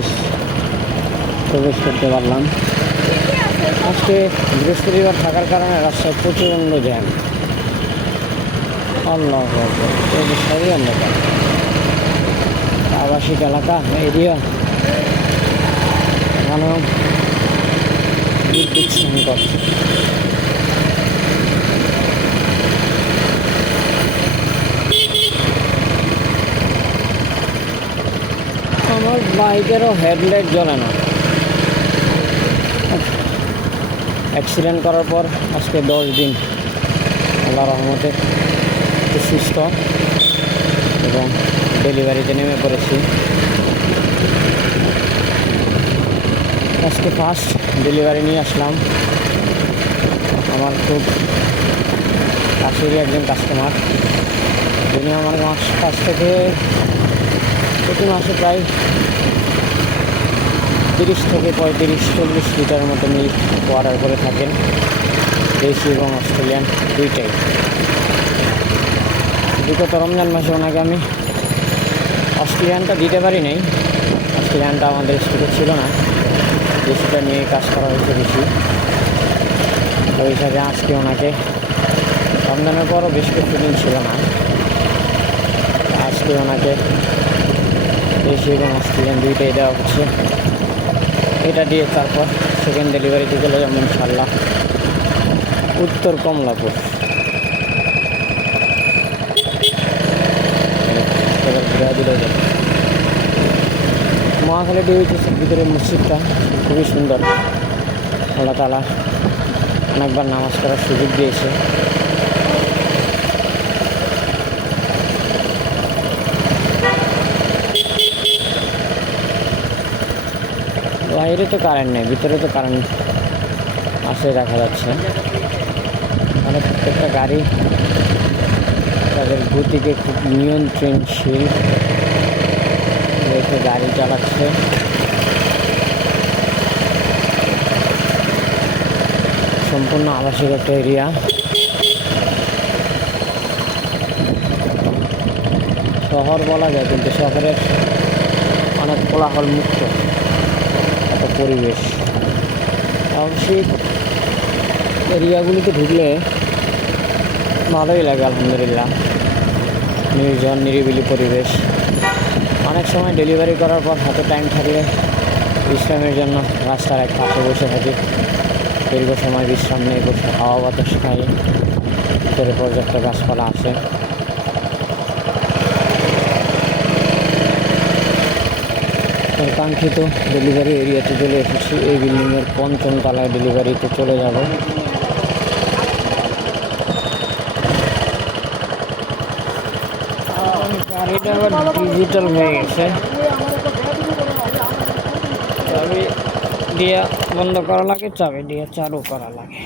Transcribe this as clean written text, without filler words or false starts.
Office প্রবেশ করতে পারলাম। আজকে বৃহস্পতিবার থাকার কারণে রাস্তায় প্রচণ্ড জ্যাম। আল্লাহ সবই অন্ধকার। আবাসিক এলাকা এরিয়া, এখানেও বিদ্যুৎ সংকট। আমার বাইকেরও হেডলাইট জ্বলে না। অ্যাক্সিডেন্ট করার পর আজকে 10 দিন আল্লাহ রহমতে একটু সুস্থ এবং ডেলিভারিতে নেমে পড়েছি। আজকে ফার্স্ট ডেলিভারি নিয়ে আসলাম। আমার খুব কাছেরই একজন কাস্টমার, যিনি আমার কাছ থেকে প্রতি মাসে প্রায় 30 থেকে 35-40 লিটার মতো মিল্ক অর্ডার করে থাকেন, দেশি এবং অস্ট্রেলিয়ান দুইটাই। বিগত রমজান মাসে ওনাকে আমি অস্ট্রেলিয়ানটা দিতে পারি নাই। অস্ট্রেলিয়ানটা আমাদের স্টকে ছিল না, দেশিটা নিয়ে কাজ করা হয়েছে বেশি। তো ওই হিসাবে আজকে ওনাকে রমজানের পরও বেশ কিছুদিন ছিল না, আজকে ওনাকে দেশি এবং অস্ট্রেলিয়ান দুইটাই দেওয়া হচ্ছে। এটা দিয়ে তারপর সেকেন্ড ডেলিভারিতে চলে যাবো ইনশাল্লাহ উত্তর কমলাপুর। মহাখালী ডিউটিসের ভিতরে মসজিদটা খুবই সুন্দর। আল্লাহ তাআলা অনেকবার নামাজ পড়ার সুযোগ দিয়েছে। বাইরে তো কারেন্ট নেই, ভিতরে তো কারেন্ট আসে দেখা যাচ্ছে। মানে প্রত্যেকটা গাড়ি তাদের গতিকে খুব নিয়ন্ত্রণশীল রেখে গাড়ি চালাচ্ছে। সম্পূর্ণ আবাসিক একটা এরিয়া। শহর বলা যায়, কিন্তু শহরের অনেক কোলাহল মুক্ত একটা পরিবেশ। আবাসিক এরিয়াগুলিতে ঢুকলে ভালোই লাগে আলহামদুলিল্লাহ। নির্জন নিরিবিলি পরিবেশ। অনেক সময় ডেলিভারি করার পর হাতে টাইম থাকলে বিশ্রামের জন্য রাস্তার এক পাশে বসে থাকি। দীর্ঘ সময় বিশ্রাম নিয়ে বসে হাওয়া বাতাস খাই। ভিতরে পর্যাপ্ত গাছপালা আছে। কাঙ্ক্ষিত ডেলিভারি এরিয়াতে চলে এসেছি। এই বিল্ডিংয়ের 5ম তলায় ডেলিভারিতে চলে যাব। গাড়িটা আবার ডিজিটাল হয়ে গেছে, চাবি দিয়ে বন্ধ করা লাগে, চাবি দিয়ে চালু করা লাগে।